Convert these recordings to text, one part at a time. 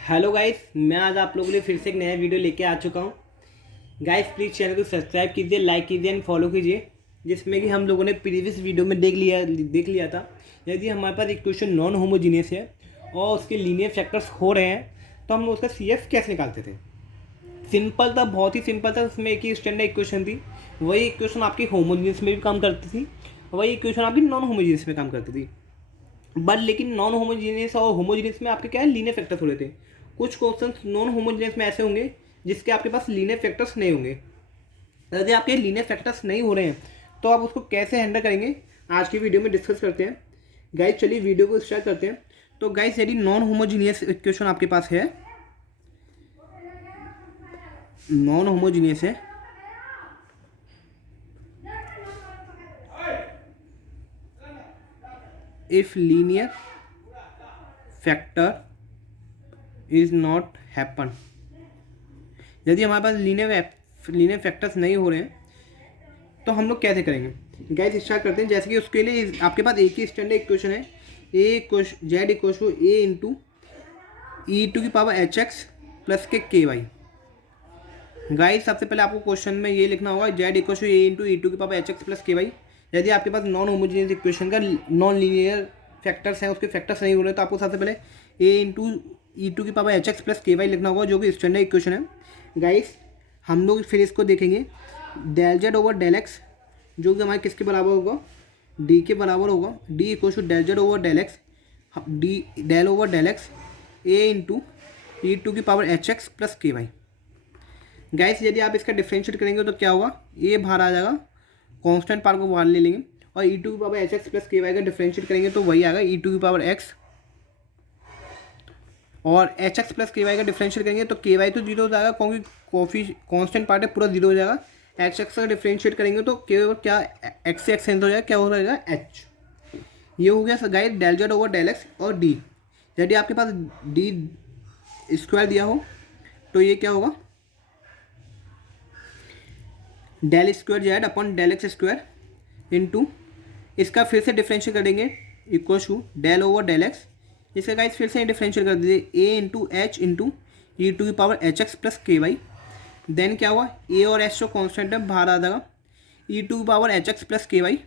Hello guys, मैं आज आप लोगों के लिए फिर से एक नया वीडियो लेके आ चुका हूँ। गाइस प्लीज़ चैनल को सब्सक्राइब कीजिए, लाइक कीजिए एंड फॉलो कीजिए। जिसमें कि हम लोगों ने प्रीवियस वीडियो में देख लिया था। यदि हमारे पास एक क्वेश्चन नॉन होमोजीनियस है और उसके लीनियर फैक्टर्स हो रहे हैं तो हम उसका CF कैसे निकालते थे। सिंपल था, बहुत ही सिंपल था। उसमें एक ही स्टैंडर्ड इक्वेशन थी। वही इक्वेशन आपकी होमोजीनियस में भी काम करती थी, वही इक्वेशन आपकी नॉन होमोजीनियस में काम करती थी। बट लेकिन नॉन होमोजीनियस और होमोजीनियस में आपके क्या है, लीनियर फैक्टर्स हो रहे थे। कुछ क्वेश्चंस नॉन होमोजीनियस में ऐसे होंगे जिसके आपके पास लीनियर फैक्टर्स नहीं होंगे। यदि आपके लीनियर फैक्टर्स नहीं हो रहे हैं तो आप उसको कैसे हैंडल करेंगे, आज की वीडियो में डिस्कस करते हैं। गाइस चलिए वीडियो को स्टार्ट करते हैं। तो गाइस यदि नॉन होमोजीनियस इक्वेशन आपके पास है, नॉन होमोजीनियस है, if linear factor is not happen, यदि हमारे पास लीनियर फैक्टर्स नहीं हो रहे हैं तो हम लोग कैसे करेंगे। गाइस स्टार्ट करते हैं। जैसे कि उसके लिए आपके पास एक ही स्टैंडर्ड इक्वेशन है, z equal to a into e to की power h x plus k y. Guys सबसे पहले आपको क्वेश्चन में ये लिखना होगा z equal to a into e to की power h x plus k y. यदि आपके पास नॉन होमोजीनियस इक्वेशन का नॉन लीनियर फैक्टर्स हैं, उसके फैक्टर्स नहीं हो रहे तो आपको सबसे पहले ए इंटू ई टू की power h x plus k Y लिखना होगा, जो कि स्टैंडर्ड इक्वेशन है। गाइस हम लोग फिर इसको देखेंगे del z over del x, जो कि हमारे किसके बराबर होगा, डी के बराबर होगा। D equal to del z over del x, d del over del x a into e to की power h x plus k y. Guys यदि आप इसका डिफरेंशिएट करेंगे तो क्या होगा, ए बाहर आ जाएगा, कांस्टेंट पार्ट को बाहर ले लेंगे और ई टू की power h x plus k y का डिफरेंशिएट करेंगे तो वही आएगा ई टू की पावर एक्स, और H x plus k y का डिफरेंशिएट करेंगे तो के वाई तो जीरो हो जाएगा क्योंकि कॉफी कांस्टेंट पार्ट है, पूरा जीरो हो जाएगा। एच एक्स का डिफरेंशिएट करेंगे तो के क्या एक्स से एक्स कैंसिल हो जाएगा, क्या हो जाएगा एच। ये हो गया guys del z over del x और डी। यदि आपके पास डी स्क्वायर दिया हो तो ये क्या होगा, del square z upon del x square into इसका फिर से डिफरेंशिएट करेंगे equal to del over del x. इसका गाइस फिर से डिफरेंशिएट कर दीजिए a into h into e to की power h x plus k y. Then क्या हुआ, ए और एच जो कॉन्स्टेंट है बाहर आ जाएगा, ई टू की power h x plus k y.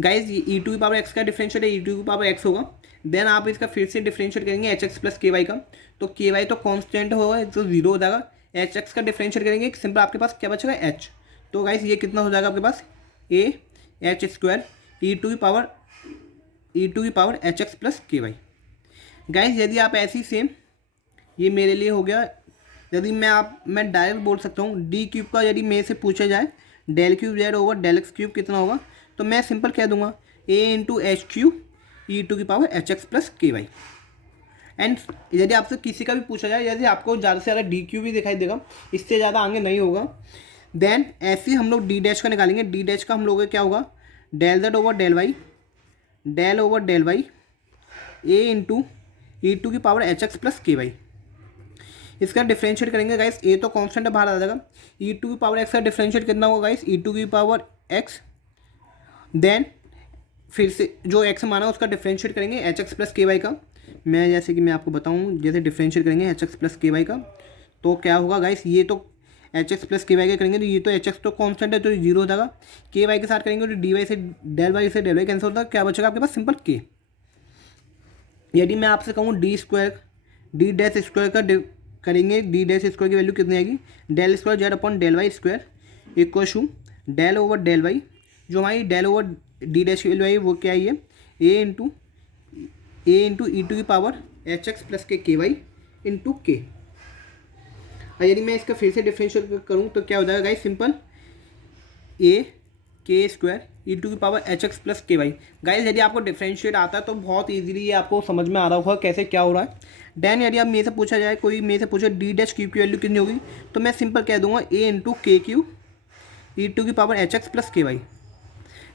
Guys E to की पावर एक्स का डिफरेंशिएट है, ई टू की पावर एक्स होगा। देन आप इसका फिर से डिफरेंशिएट करेंगे h x plus k y का, तो के वाई तो कॉन्स्टेंट होगा तो जीरो हो जाएगा। एच एक्स का डिफरेंशिएट करेंगे सिंपल आपके पास क्या बचेगा एच। तो गाइज ये कितना हो जाएगा आपके पास a h square e to की power h x plus k y. Guys यदि आप ऐसी सेम, ये मेरे लिए हो गया। यदि मैं डायरेक्ट बोल सकता हूँ डी क्यूब का, यदि मेरे से पूछा जाए del cube z over del x cube कितना होगा, तो मैं सिंपल कह दूंगा a into h cube e to की power h x plus k y. And यदि आपसे किसी का भी पूछा जाए, यदि आपको ज़्यादा से ज़्यादा डी क्यूब भी दिखाई देगा, इससे ज़्यादा आगे नहीं होगा, देन ऐसे ही हम लोग डी डैश का निकालेंगे। डी डैश का हम लोग क्या होगा, del z over del y a into e to की power h x plus k y. इसका डिफरेंशिएट करेंगे गाइस, ए तो कांस्टेंट है बाहर आ जाएगा, ई टू की पावर एक्स का डिफरेंशिएट कितना होगा गाइस, ई टू की पावर एक्स। देन फिर से जो एक्स माना उसका डिफरेंशिएट करेंगे h x plus k y का। मैं जैसे कि मैं आपको बताऊं, जैसे डिफरेंशिएट करेंगे h x plus k y का तो क्या होगा गाइस, ये तो H x plus k y का करेंगे तो ये तो एच एक्स तो कांस्टेंट है तो जीरो हो जाएगा। के वाई के साथ करेंगे तो डी वाई से डेल वाई कैंसिल होता है, क्या बचेगा आपके पास सिंपल के। यदि मैं आपसे कहूँ डी डैश स्क्वायर का करेंगे, डी डैश स्क्वायर की वैल्यू कितनी आएगी, del square z upon del y square equal to del over del y. जो हमारी डेल ओवर डी डैश की वैल्यू आई वो क्या आई है, ए इंटू ई टू की power h x plus k y into k. और यदि मैं इसका फिर से डिफरेंशिएट करूँ तो क्या हो जाएगा गाइस, सिंपल ए के स्क्वायर ई टू की power h x plus k y. Guys यदि आपको डिफरेंशिएट आता है तो बहुत इजीली ये आपको समझ में आ रहा होगा कैसे क्या हो रहा है। देन यदि आप मेरे से पूछा जाए, कोई मेरे से पूछे डी डैश क्यूब की वैल्यू कितनी होगी, तो मैं सिंपल कह दूंगा ए इंटू के क्यूब ई टू की power h x plus k y.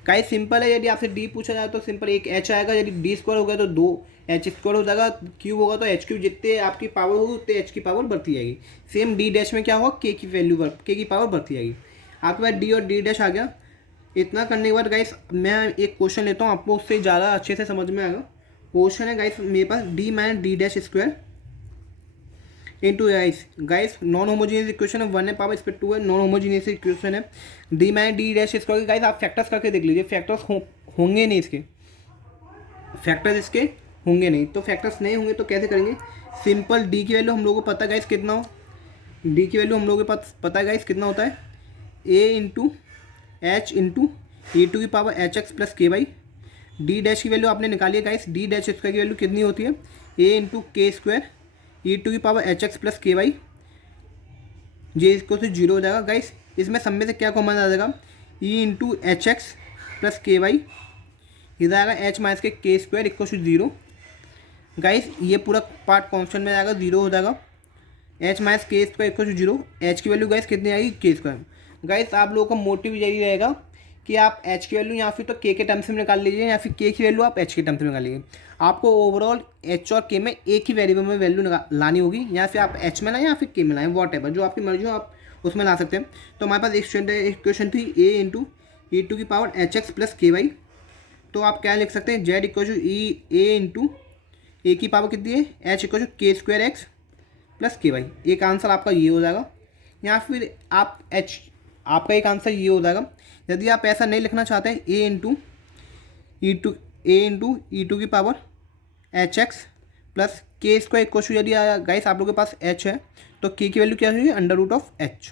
Guys simple है। यदि आपसे डी पूछा जाए तो सिंपल एक एच आएगा, यदि डी स्क्वायर हो गया तो दो एच स्क्वायर हो जाएगा, क्यूब होगा तो एच क्यूब, जितने आपकी पावर होगी उतने एच की पावर बढ़ती जाएगी। सेम डी डैश में क्या होगा, के की वैल्यू के की पावर बढ़ती जाएगी। आपके पास डी और डी डैश आ गया। इतना करने के बाद गाइस मैं एक क्वेश्चन लेता हूँ, आपको उससे ज़्यादा अच्छे से समझ में आएगा। क्वेश्चन है गाइस मेरे पास D minus D dash square into guys non homogeneous equation है, 1 है पावर इस पर 2 है, नॉन होमोजीनियस इक्वेशन है। D minus D dash square guys आप फैक्टर्स करके देख लीजिए, फैक्टर्स होंगे नहीं इसके, फैक्टर्स इसके होंगे नहीं। तो फैक्टर्स नहीं होंगे तो कैसे करेंगे, सिंपल डी की वैल्यू हम लोगों को पता है गाइस कितना हो, डी की वैल्यू हम लोगों के पास पता है गाइस कितना होता है, a into h into e to की power h x plus k y. D dash की वैल्यू आपने निकाली है गाइस, डी डैश स्क्वायर की वैल्यू कितनी होती है, a into k square e to की power h x plus k y. ये इसको से जीरो हो जाएगा गाइस, इसमें सब में से क्या कॉमन आ जाएगा, e into h x plus k y, इधर आएगा h minus k square equal to zero. Guys ये पूरा पार्ट कॉन्स्टेंट में जाएगा, जीरो हो जाएगा, h minus k square equal to zero. H की वैल्यू गाइस कितनी आएगी, के स्क्वायर। गाइस आप लोगों का मोटिव यही रहेगा कि आप एच की वैल्यू या फिर तो के टर्म्स में निकाल लीजिए या फिर के की वैल्यू आप एच के टर्म्स में निकाल लीजिए। आपको ओवरऑल एच और के में एक ही वेरिएबल में वैल्यू लानी होगी, या फिर आप एच में लाएं या फिर के में लाएं, वॉट एवर जो आपकी मर्जी हो आप उसमें ला सकते हैं। तो हमारे पास एक क्वेश्चन थी ए इंटू ई टू की power h x plus k y. तो आप क्या लिख सकते हैं, z equal to e a into a की पावर कितनी है, h equal to k square x plus k y. एक आंसर आपका ये हो जाएगा, या फिर आप एच आपका एक आंसर ये हो जाएगा। यदि आप ऐसा नहीं लिखना चाहते हैं, ए इंटू ई टू की पावर एच एक्स प्लस के स्क्वायर इक्वल टू, यदि गाइस आप लोगों के पास एच है तो के की वैल्यू क्या होगी, अंडर रूट ऑफ एच,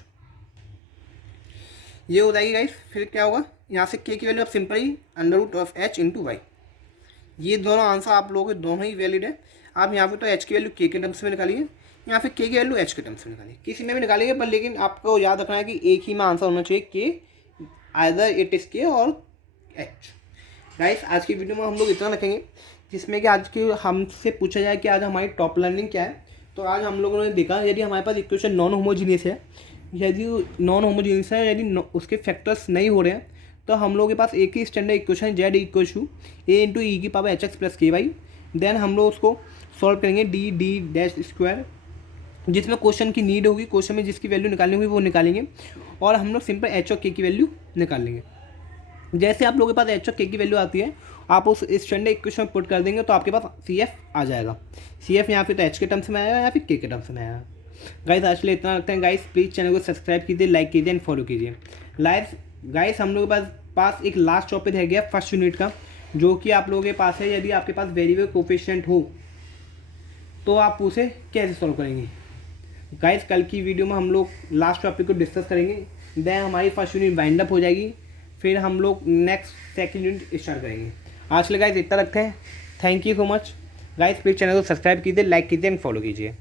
ये हो जाएगी गाइस। फिर क्या होगा, यहाँ से के की वैल्यू आप सिंपल ही under root of h into y. ये दोनों आंसर आप लोगों के दोनों ही वैलिड है। आप यहाँ पे तो एच की वैल्यू के टर्म्स में निकालिए, या फिर के की वैल्यू एच के टर्म्स में निकालिए, किसी में भी निकालिए, पर लेकिन आपको याद रखना है कि एक ही में आंसर होना चाहिए, के आइदर इट इज़ के और एच। गाइस आज की वीडियो में हम लोग इतना रखेंगे जिसमें कि आज के हमसे पूछा जाए कि आज हमारी टॉप लर्निंग क्या है। तो आज हम लोगों ने देखा यदि हमारे पास इक्वेशन नॉन होमोजीनियस है, यदि नॉन होमोजीनियस है, यदि उसके फैक्टर्स नहीं हो रहे हैं, तो हम लोगों के पास एक ही स्टैंडर्ड इक्वेशन है, z equal to a into e की power h x plus k y. Then हम लोग उसको सॉल्व करेंगे डी डी डैश स्क्वायर, जिसमें क्वेश्चन की नीड होगी, क्वेश्चन में जिसकी वैल्यू निकालनी होगी वो निकालेंगे, और हम लोग सिंपल एच और के की वैल्यू निकाल लेंगे। जैसे आप लोगों के पास एच और के की वैल्यू आती है, आप उस स्टैंडर्ड इक्वेशन में पुट कर देंगे तो आपके पास सी एफ आ जाएगा। सी एफ यहाँ पे तो एच के टर्म्स में आएगा या फिर के टर्म्स में आएगा। गाइस आज के लिए इतना रखते हैं गाइस, प्लीज़ चैनल को सब्सक्राइब कीजिए, लाइक कीजिए एंड फॉलो कीजिए। गाइस हम लोगों के पास एक लास्ट टॉपिक रह गया फर्स्ट यूनिट का, जो कि आप लोगों के पास है, यदि आपके पास वेरिएबल कोफिशिएंट हो तो आप उसे कैसे सॉल्व करेंगे। गाइस कल की वीडियो में हम लोग लास्ट टॉपिक को डिस्कस करेंगे, देन हमारी फर्स्ट यूनिट वाइंड अप हो जाएगी, फिर हम लोग नेक्स्ट सेकंड यूनिट स्टार्ट करेंगे। आज के लिए गाइस इतना रखते हैं, thank you so much guys, please channel को सब्सक्राइब कीजिए, लाइक कीजिए एंड फॉलो कीजिए।